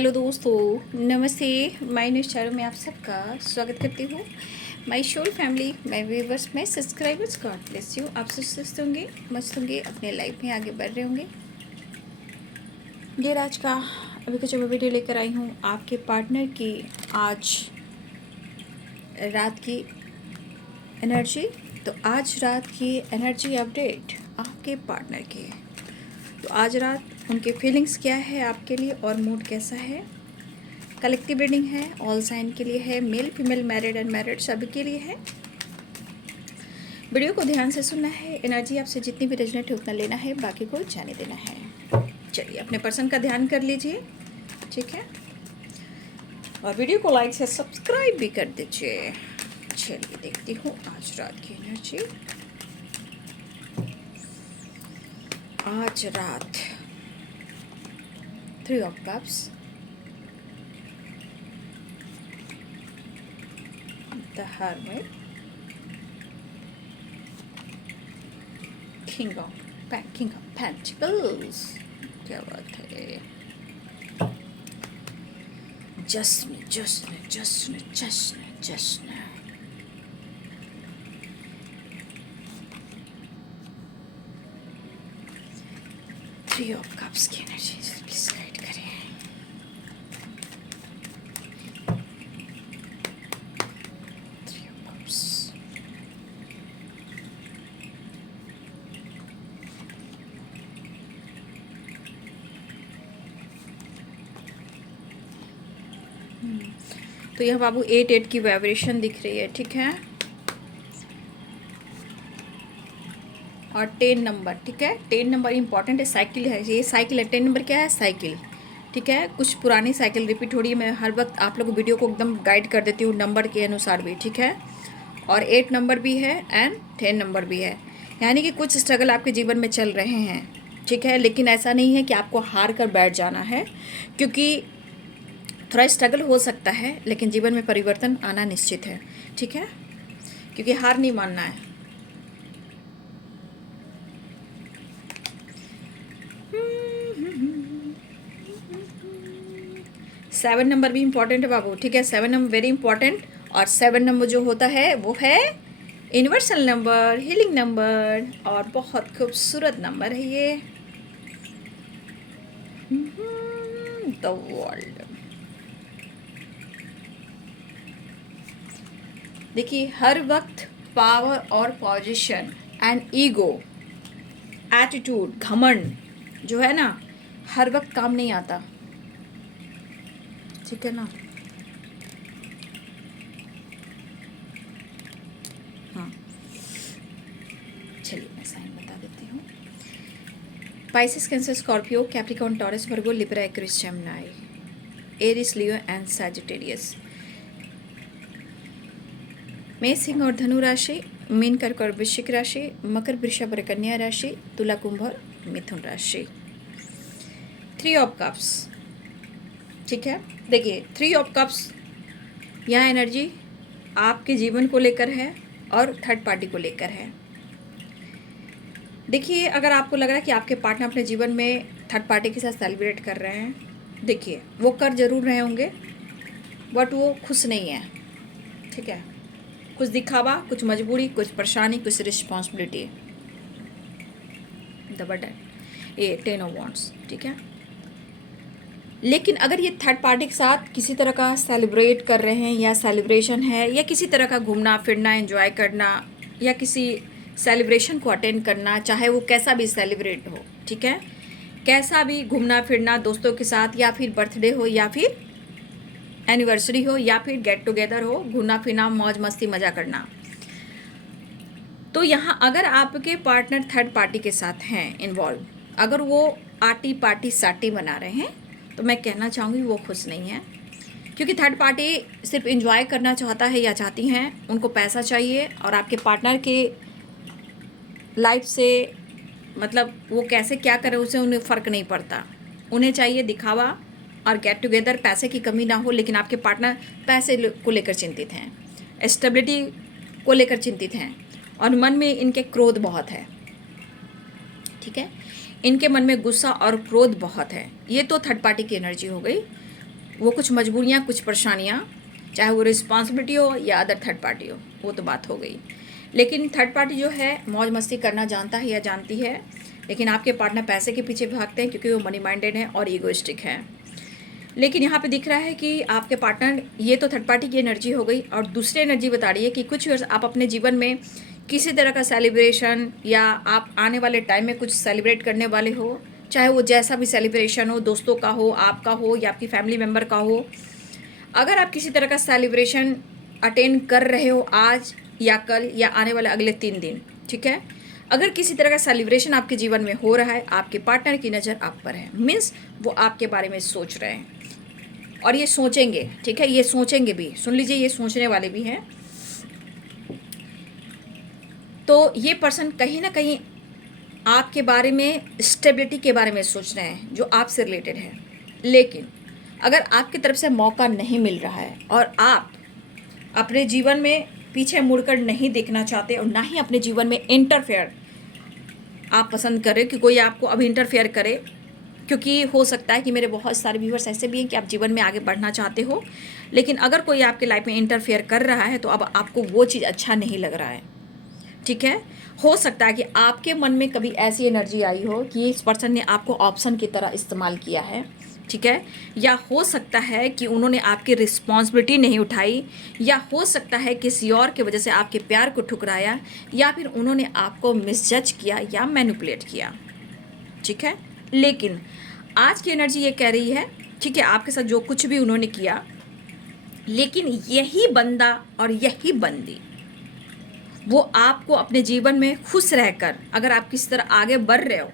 Hello दोस्तों, नमस्ते। My news channel में आप सबका स्वागत करती हूँ। My whole family, my viewers, my subscribers, God bless you. आप सब स्वस्थ होंगे, मस्त होंगे, अपने लाइफ में आगे बढ़ रहे होंगे। ये आज का अभी कुछ मैं वीडियो लेकर आई हूँ आपके पार्टनर की आज रात की एनर्जी। तो आज रात की एनर्जी अपडेट आपके पार्टनर की। तो आज रात उनके फीलिंग्स क्या है आपके लिए और मूड कैसा है। कलेक्टिव रीडिंग है, ऑल साइन के लिए है, मेल फीमेल मैरिड अनमैरिड सभी के लिए है। वीडियो को ध्यान से सुनना है, एनर्जी आपसे जितनी भी रेजोनेट है उतना लेना है, बाकी को जाने देना है। चलिए अपने पर्सन का ध्यान कर लीजिए, ठीक है, और वीडियो को लाइक से सब्सक्राइब भी कर दीजिए। चलिए देखती हूँ आज रात की एनर्जी। आज रात 3 of cups, the hermit, king of pentacles, क्या बात है, जश्न जश्न जश्न जश्न जश्न, थ्री ऑफ कप्स की एनर्जी प्लीज गाइड करें। थ्री ऑफ कप्स, तो यह बाबू 8 की वाइब्रेशन दिख रही है, ठीक है, और 10 नंबर, ठीक है। 10 नंबर इंपॉर्टेंट है, साइकिल है, ये साइकिल है। 10 नंबर क्या है? साइकिल, ठीक है। कुछ पुरानी साइकिल रिपीट हो रही है। मैं हर वक्त आप लोग वीडियो को एकदम गाइड कर देती हूँ नंबर के अनुसार भी, ठीक है। और 8 नंबर भी है एंड 10 नंबर भी है, यानी कि कुछ स्ट्रगल आपके जीवन में चल रहे हैं, ठीक है। लेकिन ऐसा नहीं है कि आपको हार कर बैठ जाना है, क्योंकि थोड़ा स्ट्रगल हो सकता है लेकिन जीवन में परिवर्तन आना निश्चित है, ठीक है, क्योंकि हार नहीं मानना है। सेवन नंबर भी इम्पॉर्टेंट है बाबू, ठीक है। 7 नंबर वेरी इंपॉर्टेंट, और 7 नंबर जो होता है वो है यूनिवर्सल नंबर, हीलिंग नंबर, और बहुत खूबसूरत नंबर है ये, द वर्ल्ड। देखिए हर वक्त पावर और पोजीशन एंड ईगो, एटीट्यूड, घमंड जो है ना, हर वक्त काम नहीं आता, ठीक है ना। हाँ चलिए मैं साइन बता देती हूँ। Pisces, Cancer, Scorpio, Capricorn, Taurus, Virgo, Libra, Aquarius, Gemini, Aries, Leo and Sagittarius. मेष, सिंह और धनु राशि, मीन, कर्क और वृश्चिक राशि, मकर, वृषभ और कन्या राशि, तुला, कुंभ और मिथुन राशि। 3 ऑफ कप्स, ठीक है। देखिए 3 ऑफ कप्स यहाँ एनर्जी आपके जीवन को लेकर है और थर्ड पार्टी को लेकर है। देखिए अगर आपको लग रहा है कि आपके पार्टनर अपने जीवन में थर्ड पार्टी के साथ सेलिब्रेट कर रहे हैं, देखिए वो कर जरूर रहे होंगे बट वो खुश नहीं है, ठीक है। कुछ दिखावा, कुछ मजबूरी, कुछ परेशानी, कुछ रिस्पॉन्सिबिलिटी, द बटन, ये 10 ऑफ वांड्स, ठीक है। लेकिन अगर ये थर्ड पार्टी के साथ किसी तरह का सेलिब्रेट कर रहे हैं या सेलिब्रेशन है या किसी तरह का घूमना फिरना, एंजॉय करना या किसी सेलिब्रेशन को अटेंड करना, चाहे वो कैसा भी सेलिब्रेट हो, ठीक है, कैसा भी घूमना फिरना दोस्तों के साथ, या फिर बर्थडे हो या फिर एनिवर्सरी हो या फिर गेट टुगेदर हो, घूमना फिरना, मौज मस्ती, मज़ा करना। तो यहाँ अगर आपके पार्टनर थर्ड पार्टी के साथ हैं इन्वॉल्व, अगर वो आटी पार्टी साटी बना रहे हैं, तो मैं कहना चाहूँगी वो खुश नहीं है, क्योंकि थर्ड पार्टी सिर्फ एंजॉय करना चाहता है या चाहती हैं, उनको पैसा चाहिए, और आपके पार्टनर के लाइफ से मतलब वो कैसे क्या करें उसे उन्हें फ़र्क नहीं पड़ता। उन्हें चाहिए दिखावा और गेट टुगेदर, पैसे की कमी ना हो, लेकिन आपके पार्टनर पैसे को लेकर चिंतित हैं, स्टेबिलिटी को लेकर चिंतित हैं, और मन में इनके क्रोध बहुत है, ठीक है। इनके मन में गुस्सा और क्रोध बहुत है। ये तो थर्ड पार्टी की एनर्जी हो गई। वो कुछ मजबूरियाँ, कुछ परेशानियाँ, चाहे वो रिस्पॉन्सिबिलिटी हो या अदर थर्ड पार्टी हो, वो तो बात हो गई। लेकिन थर्ड पार्टी जो है मौज मस्ती करना जानता है या जानती है, लेकिन आपके पार्टनर पैसे के पीछे भागते हैं क्योंकि वो मनी माइंडेड हैं और ईगोइस्टिक हैं। लेकिन यहाँ पे दिख रहा है कि आपके पार्टनर, ये तो थर्ड पार्टी की एनर्जी हो गई, और दूसरी एनर्जी बता रही है कि कुछ आप अपने जीवन में किसी तरह का सेलिब्रेशन या आप आने वाले टाइम में कुछ सेलिब्रेट करने वाले हो, चाहे वो जैसा भी सेलिब्रेशन हो, दोस्तों का हो, आपका हो या आपकी फैमिली मेम्बर का हो। अगर आप किसी तरह का सेलिब्रेशन अटेंड कर रहे हो आज या कल या आने वाले अगले 3 दिन, ठीक है, अगर किसी तरह का सेलिब्रेशन आपके जीवन में हो रहा है, आपके पार्टनर की नज़र आप पर है, मीन्स वो आपके बारे में सोच रहे हैं और ये सोचेंगे, ठीक है, ये सोचेंगे भी, सुन लीजिए, ये सोचने वाले भी हैं। तो ये पर्सन कहीं ना कहीं आपके बारे में, स्टेबिलिटी के बारे में सोच रहे हैं जो आपसे रिलेटेड है। लेकिन अगर आपकी तरफ से मौका नहीं मिल रहा है और आप अपने जीवन में पीछे मुड़कर नहीं देखना चाहते और ना ही अपने जीवन में इंटरफेयर आप पसंद करें कि कोई आपको अब इंटरफेयर करे, क्योंकि हो सकता है कि मेरे बहुत सारे व्यूअर्स ऐसे भी हैं कि आप जीवन में आगे बढ़ना चाहते हो, लेकिन अगर कोई आपके लाइफ में इंटरफेयर कर रहा है तो अब आपको वो चीज़ अच्छा नहीं लग रहा है, ठीक है। हो सकता है कि आपके मन में कभी ऐसी एनर्जी आई हो कि इस पर्सन ने आपको ऑप्शन की तरह इस्तेमाल किया है, ठीक है, या हो सकता है कि उन्होंने आपकी रिस्पॉन्सिबिलिटी नहीं उठाई, या हो सकता है किसी और की वजह से आपके प्यार को ठुकराया, या फिर उन्होंने आपको मिसजज किया या मैनिपुलेट किया, ठीक है। लेकिन आज की एनर्जी ये कह रही है, ठीक है, आपके साथ जो कुछ भी उन्होंने किया, लेकिन यही बंदा और यही बंदी वो आपको अपने जीवन में खुश रहकर, अगर आप किसी तरह आगे बढ़ रहे हो,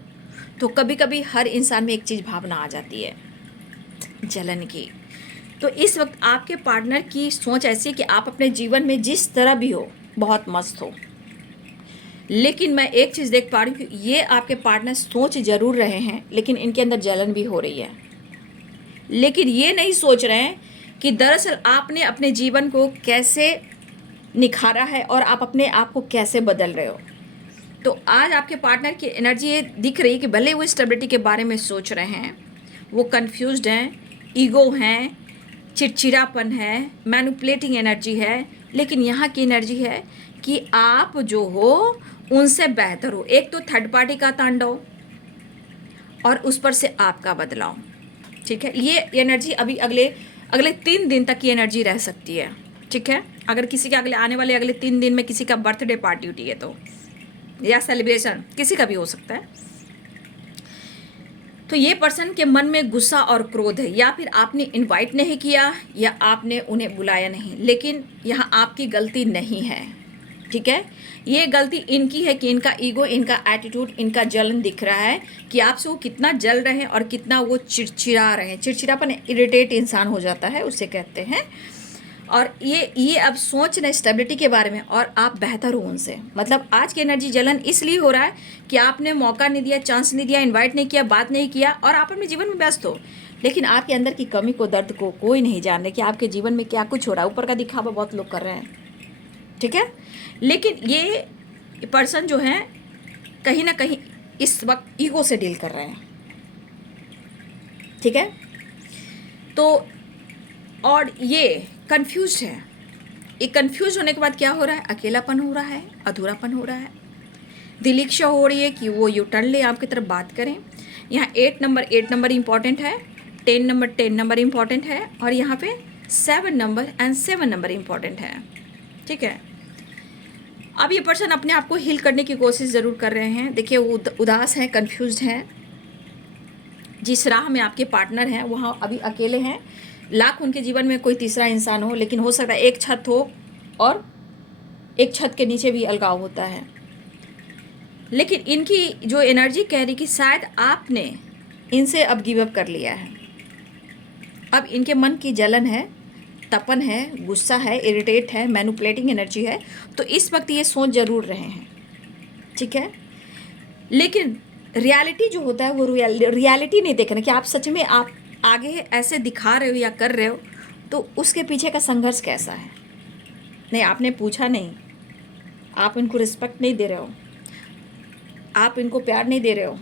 तो कभी कभी हर इंसान में एक चीज़ भावना आ जाती है, जलन की। तो इस वक्त आपके पार्टनर की सोच ऐसी है कि आप अपने जीवन में जिस तरह भी हो बहुत मस्त हो, लेकिन मैं एक चीज़ देख पा रही हूँ कि ये आपके पार्टनर सोच ज़रूर रहे हैं, लेकिन इनके अंदर जलन भी हो रही है। लेकिन ये नहीं सोच रहे हैं कि दरअसल आपने अपने जीवन को कैसे निखारा है और आप अपने आप को कैसे बदल रहे हो। तो आज आपके पार्टनर की एनर्जी ये दिख रही है कि भले वो स्टेबिलिटी के बारे में सोच रहे हैं, वो कंफ्यूज्ड हैं, ईगो हैं, चिड़चिड़ापन है, मैनिपुलेटिंग एनर्जी है, लेकिन यहाँ की एनर्जी है कि आप जो हो उनसे बेहतर हो। एक तो थर्ड पार्टी का तांडव और उस पर से आपका बदलाव, ठीक है। ये एनर्जी अभी अगले 3 दिन तक की एनर्जी रह सकती है, ठीक है। अगर किसी के आने वाले अगले 3 दिन में किसी का बर्थडे पार्टी उठी है तो, या सेलिब्रेशन किसी का भी हो सकता है, तो ये पर्सन के मन में गुस्सा और क्रोध है, या फिर आपने इनवाइट नहीं किया या आपने उन्हें बुलाया नहीं, लेकिन यहाँ आपकी गलती नहीं है, ठीक है। ये गलती इनकी है कि इनका ईगो, इनका एटीट्यूड, इनका जलन दिख रहा है कि आपसे वो कितना जल रहे हैं और कितना वो चिड़चिड़ा रहे हैं। चिड़चिड़ापन, इरिटेट इंसान हो जाता है, उसे कहते हैं। और ये अब सोच रहे स्टेबिलिटी के बारे में और आप बेहतर हो उनसे। मतलब आज की एनर्जी जलन इसलिए हो रहा है कि आपने मौका नहीं दिया, चांस नहीं दिया, इनवाइट नहीं किया, बात नहीं किया और आप अपने जीवन में व्यस्त हो। लेकिन आपके अंदर की कमी को, दर्द को कोई नहीं जान रहे कि आपके जीवन में क्या कुछ हो रहा है। ऊपर का दिखावा बहुत लोग कर रहे हैं, ठीक है। लेकिन ये पर्सन जो है कहीं ना कहीं इस वक्त ईगो से डील कर रहे हैं, ठीक है। तो और ये कंफ्यूज है। ये कंफ्यूज होने के बाद क्या हो रहा है? अकेलापन हो रहा है, अधूरापन हो रहा है, दिल इच्छा हो रही है कि वो यू टर्न ले, आपकी तरफ बात करें। यहाँ 8 नंबर इंपॉर्टेंट है, 10 नंबर इंपॉर्टेंट है, और यहाँ पे 7 नंबर इंपॉर्टेंट है, ठीक है। अब ये पर्सन अपने आप को हील करने की कोशिश ज़रूर कर रहे हैं। देखिए वो उदास हैं, कंफ्यूज हैं। जिस राह में आपके पार्टनर हैं वहाँ अभी अकेले हैं। लाख उनके जीवन में कोई तीसरा इंसान हो, लेकिन हो सकता है एक छत हो और एक छत के नीचे भी अलगाव होता है। लेकिन इनकी जो एनर्जी कह रही कि शायद आपने इनसे अब गिव अप कर लिया है। अब इनके मन की जलन है, तपन है, गुस्सा है, इरिटेट है, मैनिपुलेटिंग एनर्जी है। तो इस वक्त ये सोच जरूर रहे हैं, ठीक है। लेकिन रियलिटी जो होता है वो रियलिटी नहीं देखना कि आप सच में आप आगे ऐसे दिखा रहे हो या कर रहे हो, तो उसके पीछे का संघर्ष कैसा है। नहीं, आपने पूछा नहीं, आप इनको रिस्पेक्ट नहीं दे रहे हो, आप इनको प्यार नहीं दे रहे हो।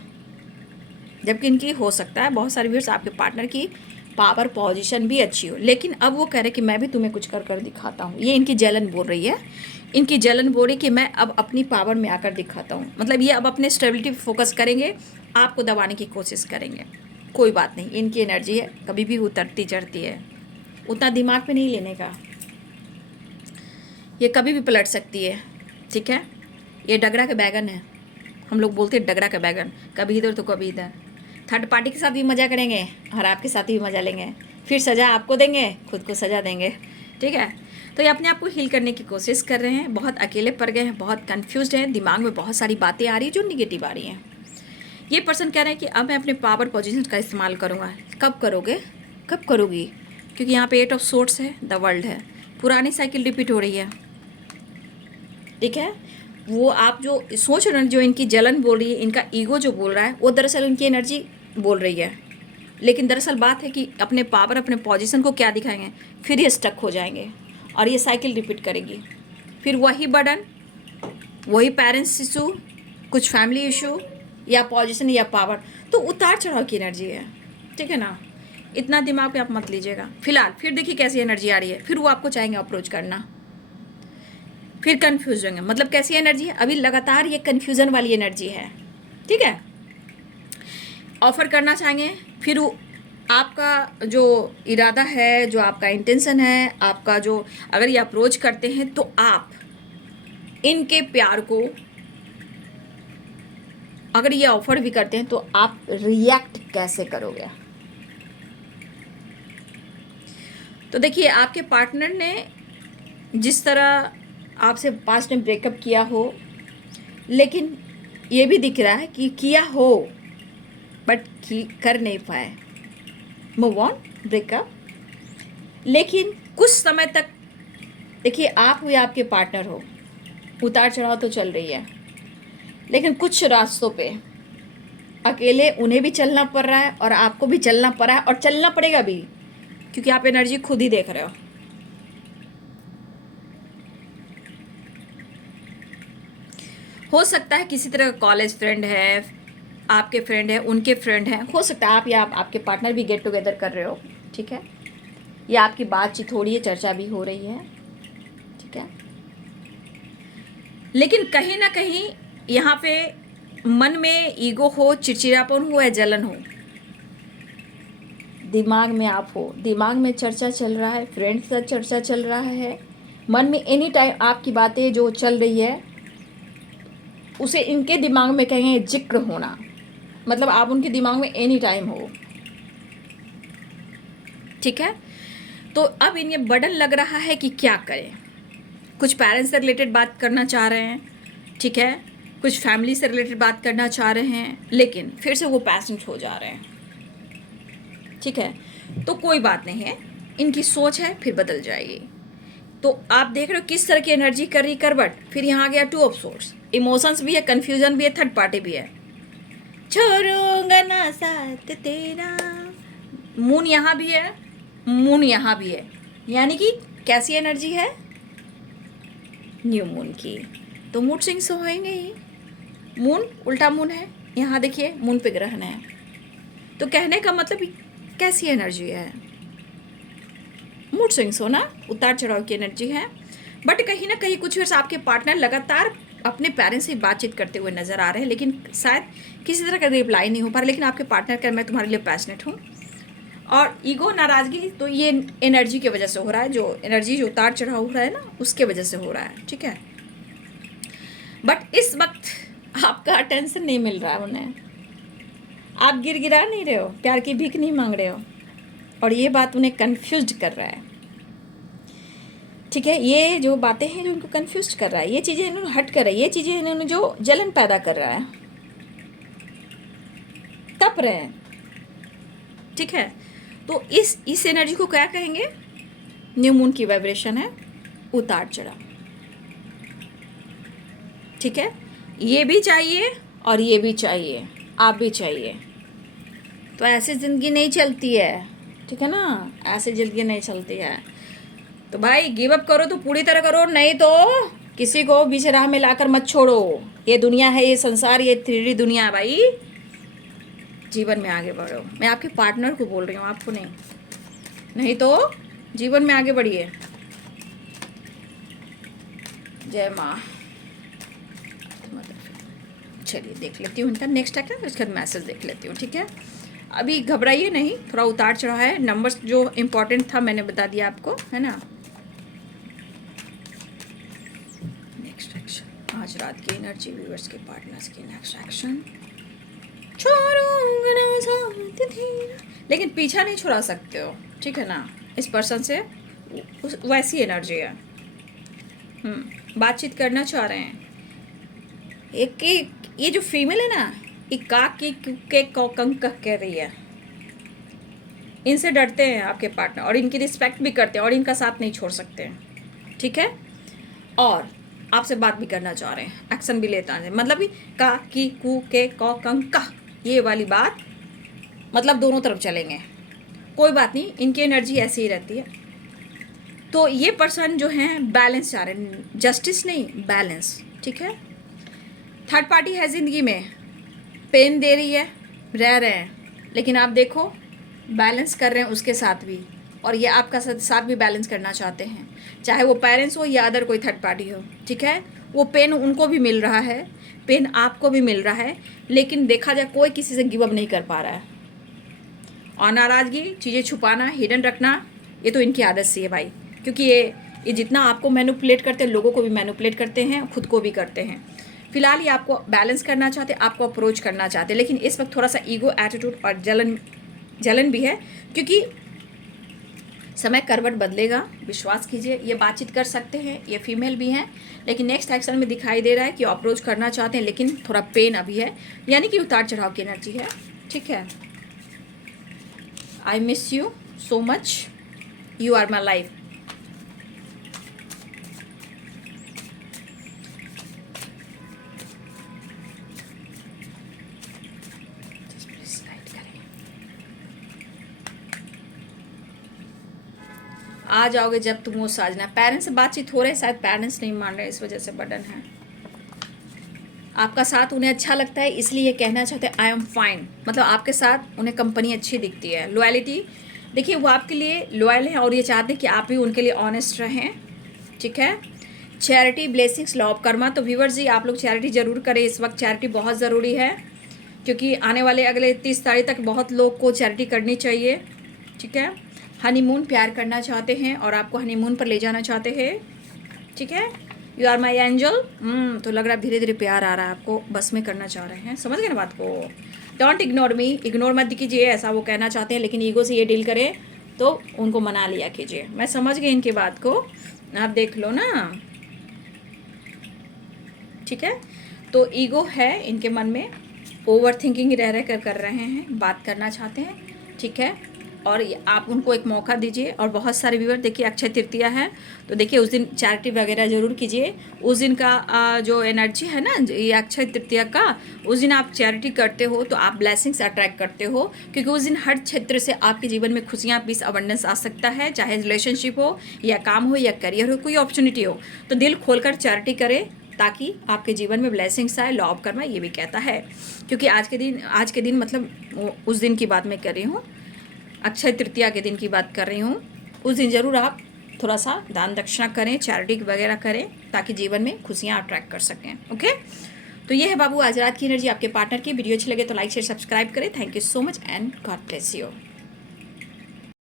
जबकि इनकी हो सकता है बहुत सारे व्यूअर्स आपके पार्टनर की पावर पोजीशन भी अच्छी हो, लेकिन अब वो कह रहे कि मैं भी तुम्हें कुछ कर कर दिखाता हूँ। ये इनकी जलन बोल रही है, इनकी जलन बोल रही कि मैं अब अपनी पावर में आकर दिखाता हूँ। मतलब ये अब अपने स्टेबिलिटी पे फोकस करेंगे, आपको दबाने की कोशिश करेंगे। कोई बात नहीं, इनकी एनर्जी है, कभी भी उतरती चढ़ती है, उतना दिमाग पे नहीं लेने का। ये कभी भी पलट सकती है, ठीक है। ये डगरा के बैगन है, हम लोग बोलते हैं डगरा का बैगन, कभी इधर तो कभी इधर। थर्ड पार्टी के साथ भी मज़ा करेंगे और आपके साथ भी मज़ा लेंगे, फिर सज़ा आपको देंगे, खुद को सज़ा देंगे, ठीक है। तो ये अपने आप को हील करने की कोशिश कर रहे हैं, बहुत अकेले पड़ गए हैं, बहुत कन्फ्यूज्ड हैं, दिमाग में बहुत सारी बातें आ रही हैं जो निगेटिव आ रही हैं। ये पर्सन कह रहे हैं कि अब मैं अपने पावर पोजीशन का इस्तेमाल करूँगा। कब करोगे, कब करोगी? क्योंकि यहाँ पे 8 ऑफ सोर्ड्स है, द वर्ल्ड है, पुरानी साइकिल रिपीट हो रही है, ठीक है। वो आप जो सोच रहे हैं, जो इनकी जलन बोल रही है, इनका ईगो जो बोल रहा है, वो दरअसल इनकी एनर्जी बोल रही है। लेकिन दरअसल बात है कि अपने पावर, अपने पोजीशन को क्या दिखाएंगे, फिर ये स्टक हो जाएंगे और ये साइकिल रिपीट करेगी। फिर वही बर्डन, वही पेरेंट्स इशू, कुछ फैमिली इशू, या पोजीशन या पावर। तो उतार चढ़ाव की एनर्जी है, ठीक है ना। इतना दिमाग पे आप मत लीजिएगा फिलहाल। फिर देखिए कैसी एनर्जी आ रही है, फिर वो आपको चाहेंगे अप्रोच करना, फिर कन्फ्यूज होंगे। मतलब कैसी एनर्जी है, अभी लगातार ये कन्फ्यूज़न वाली एनर्जी है, ठीक है। ऑफ़र करना चाहेंगे, फिर आपका जो इरादा है, जो आपका इंटेंशन है, आपका जो अगर ये अप्रोच करते हैं तो आप इनके प्यार को, अगर ये ऑफ़र भी करते हैं तो आप रिएक्ट कैसे करोगे। तो देखिए आपके पार्टनर ने जिस तरह आपसे पास्ट में ब्रेकअप किया हो, लेकिन ये भी दिख रहा है कि किया हो बट कर नहीं पाए, मूव ऑन, ब्रेकअप। लेकिन कुछ समय तक देखिए आप हो या आपके पार्टनर हो, उतार चढ़ाव तो चल रही है, लेकिन कुछ रास्तों पे अकेले उन्हें भी चलना पड़ रहा है और आपको भी चलना पड़ रहा है, और चलना पड़ेगा भी, क्योंकि आप एनर्जी खुद ही देख रहे हो। हो सकता है किसी तरह का कॉलेज फ्रेंड है, आपके फ्रेंड है, उनके फ्रेंड हैं, हो सकता है आप या आपके पार्टनर भी गेट टुगेदर कर रहे हो, ठीक है। या आपकी बातचीत हो रही है, चर्चा भी हो रही है, ठीक है। लेकिन कहीं ना कहीं यहाँ पे मन में ईगो हो, चिड़चिड़ापन हो या जलन हो, दिमाग में आप हो, दिमाग में चर्चा चल रहा है, फ्रेंड्स का चर्चा चल रहा है, मन में एनी टाइम आपकी बातें जो चल रही है उसे इनके दिमाग में कहेंगे जिक्र होना, मतलब आप उनके दिमाग में एनी टाइम हो, ठीक है। तो अब इन्हें बर्डन लग रहा है कि क्या करें। कुछ पेरेंट्स से रिलेटेड बात करना चाह रहे हैं, ठीक है, कुछ फैमिली से रिलेटेड बात करना चाह रहे हैं, लेकिन फिर से वो पैशनेट हो जा रहे हैं, ठीक है। तो कोई बात नहीं है, इनकी सोच है, फिर बदल जाएगी। तो आप देख रहे हो किस तरह की एनर्जी कर रही करवट। फिर यहाँ आ गया 2 ऑफ सोर्ड्स, इमोशंस भी है, कन्फ्यूजन भी है, थर्ड पार्टी भी है। छोड़ूंगा ना साथ तेरा, मून यहाँ भी है, मून यहाँ भी है, यानी कि कैसी एनर्जी है, न्यू मून की। तो मूड स्विंग्स होंगे ही, मून उल्टा मून है, यहाँ देखिए मून पे ग्रहण है। तो कहने का मतलब कैसी एनर्जी है, मूड स्विंग्स होना, उतार चढ़ाव की एनर्जी है। बट कहीं ना कहीं कुछ वर्ष आपके पार्टनर लगातार अपने पेरेंट्स से बातचीत करते हुए नज़र आ रहे हैं, लेकिन शायद किसी तरह का रिप्लाई नहीं हो पा रहा। लेकिन आपके पार्टनर का मैं तुम्हारे लिए पैशनेट हूँ, और ईगो, नाराज़गी, तो ये एनर्जी की वजह से हो रहा है, जो एनर्जी जो उतार चढ़ाव हो रहा है ना, उसके वजह से हो रहा है, ठीक है। बट इस वक्त आपका अटेंशन नहीं मिल रहा है उन्हें, आप गिड़गिड़ा नहीं रहे हो, प्यार की भीख नहीं मांग रहे हो, और ये बात उन्हें कन्फ्यूज कर रहा है, ठीक है। ये जो बातें हैं जो उनको कन्फ्यूज कर रहा है, ये चीज़ें इन्होंने हट कर रहा है, ये चीज़ें इन्होंने जो जलन पैदा कर रहा है, तप रहे हैं, ठीक है। तो इस एनर्जी को क्या कहेंगे, न्यू मून की वाइब्रेशन है, उतार चढ़ाव, ठीक है। ये भी चाहिए और ये भी चाहिए, आप भी चाहिए। तो ऐसे ज़िंदगी नहीं चलती है, ठीक है ना, ऐसे ज़िंदगी नहीं चलती है। तो भाई गिव अप करो तो पूरी तरह करो, नहीं तो किसी को बीच राह में लाकर मत छोड़ो। ये दुनिया है, ये संसार, ये 3D दुनिया है भाई, जीवन में आगे बढ़ो। मैं आपके पार्टनर को बोल रही हूँ, आपको नहीं। नहीं तो जीवन में आगे बढ़िए। जय माँ। चलिए देख लेती हूँ इनका नेक्स्ट है, उसके बाद मैसेज देख लेती हूँ, ठीक है। अभी घबराइए नहीं, थोड़ा उतार चढ़ाव है, नंबर्स जो इम्पोर्टेंट था मैंने बता दिया आपको, है ना। नेक्स्ट एक्शन, आज रात की एनर्जी, व्यूअर्स के पार्टनर्स की नेक्स्ट एक्शन। छोड़ूंगा साथ थी, लेकिन पीछा नहीं छुड़ा सकते हो, ठीक है ना। इस पर्सन से वैसी एनर्जी है। बातचीत करना चाह रहे हैं। एक ये जो फीमेल है ना, ये काक के कौकंक कह रही है। इनसे डरते हैं आपके पार्टनर और इनकी रिस्पेक्ट भी करते हैं और इनका साथ नहीं छोड़ सकते हैं, ठीक है। और आपसे बात भी करना चाह रहे हैं, एक्शन भी लेता है, मतलब भी का की कू के कौकंक, ये वाली बात, मतलब दोनों तरफ चलेंगे। कोई बात नहीं, इनकी एनर्जी ऐसी ही रहती है। तो ये पर्सन जो है बैलेंस चाह रहे हैं, जस्टिस नहीं, बैलेंस, ठीक है। थर्ड पार्टी है ज़िंदगी में, पेन दे रही है, रह रहे हैं, लेकिन आप देखो बैलेंस कर रहे हैं उसके साथ भी, और ये आपका साथ भी बैलेंस करना चाहते हैं, चाहे वो पेरेंट्स हो या अदर कोई थर्ड पार्टी हो, ठीक है। वो पेन उनको भी मिल रहा है, पेन आपको भी मिल रहा है, लेकिन देखा जाए कोई किसी से गिव अप नहीं कर पा रहा है। और नाराज़गी, चीज़ें छुपाना, हिडन रखना, ये तो इनकी आदत सी है भाई, क्योंकि ये जितना आपको मैनिपुलेट करते हैं, लोगों को भी मैनिपुलेट करते हैं, खुद को भी करते हैं। फिलहाल ये आपको बैलेंस करना चाहते, आपको अप्रोच करना चाहते, लेकिन इस वक्त थोड़ा सा ईगो, एटीट्यूड और जलन भी है, क्योंकि समय करवट बदलेगा, विश्वास कीजिए। ये बातचीत कर सकते हैं, ये फीमेल भी हैं, लेकिन नेक्स्ट एक्शन में दिखाई दे रहा है कि अप्रोच करना चाहते हैं, लेकिन थोड़ा पेन अभी है, यानी कि उतार चढ़ाव की एनर्जी है, ठीक है। I miss you so much, you are my life. आ जाओगे जब तुम वो साजना। पेरेंट्स से बातचीत हो रहे हैं, शायद पेरेंट्स नहीं मान रहे, इस वजह से बर्डन है। आपका साथ उन्हें अच्छा लगता है, इसलिए ये कहना चाहते हैं आई एम फाइन, मतलब आपके साथ उन्हें कंपनी अच्छी दिखती है। लॉयलिटी, देखिए वो आपके लिए लॉयल है और ये चाहते हैं कि आप भी उनके लिए ऑनेस्ट रहें, ठीक है। Charity, blessings, law of Karma, तो व्यूअर्स जी आप लोग चैरिटी ज़रूर करें, इस वक्त चैरिटी बहुत ज़रूरी है, क्योंकि आने वाले अगले 30 तारीख तक बहुत लोग को चैरिटी करनी चाहिए, ठीक है। हनीमून, प्यार करना चाहते हैं और आपको हनीमून पर ले जाना चाहते हैं, ठीक है। यू आर माई एंजल, तो लग रहा है धीरे धीरे प्यार आ रहा है, आपको बस में करना चाह रहे हैं, समझ गए ना बात को। डोंट इग्नोर मी, इग्नोर मत कीजिए, ऐसा वो कहना चाहते हैं, लेकिन ईगो से ये डील करें तो उनको मना लिया कीजिए। मैं समझ गई इनकी बात को, आप देख लो ना, ठीक है। तो ईगो है इनके मन में, ओवर थिंकिंग रह कर रहे हैं, बात करना चाहते हैं, ठीक है। और आप उनको एक मौका दीजिए। और बहुत सारे व्यूअर, देखिए अक्षय तृतीया है, तो देखिए उस दिन चैरिटी वगैरह ज़रूर कीजिए। उस दिन का जो एनर्जी है ना, ये अक्षय तृतीया का, उस दिन आप चैरिटी करते हो तो आप ब्लेसिंग्स अट्रैक्ट करते हो, क्योंकि उस दिन हर क्षेत्र से आपके जीवन में खुशियाँ, पीस, अबंडेंस आ सकता है, चाहे रिलेशनशिप हो या काम हो या करियर हो, कोई अपॉर्चुनिटी हो। तो दिल खोलकर चैरिटी करें ताकि आपके जीवन में ब्लेसिंग्स आए। लॉ ऑफ कर्मा ये भी कहता है, क्योंकि आज के दिन मतलब उस दिन की बात मैं कर रही हूँ, अक्षय तृतीया के दिन की बात कर रही हूँ। उस दिन ज़रूर आप थोड़ा सा दान दक्षिणा करें, चैरिटी वगैरह करें, ताकि जीवन में खुशियाँ अट्रैक्ट कर सकें, ओके। तो ये है बाबू आज रात की एनर्जी आपके पार्टनर की। वीडियो अच्छी लगे तो लाइक शेयर सब्सक्राइब करें। Thank you so much and God bless you.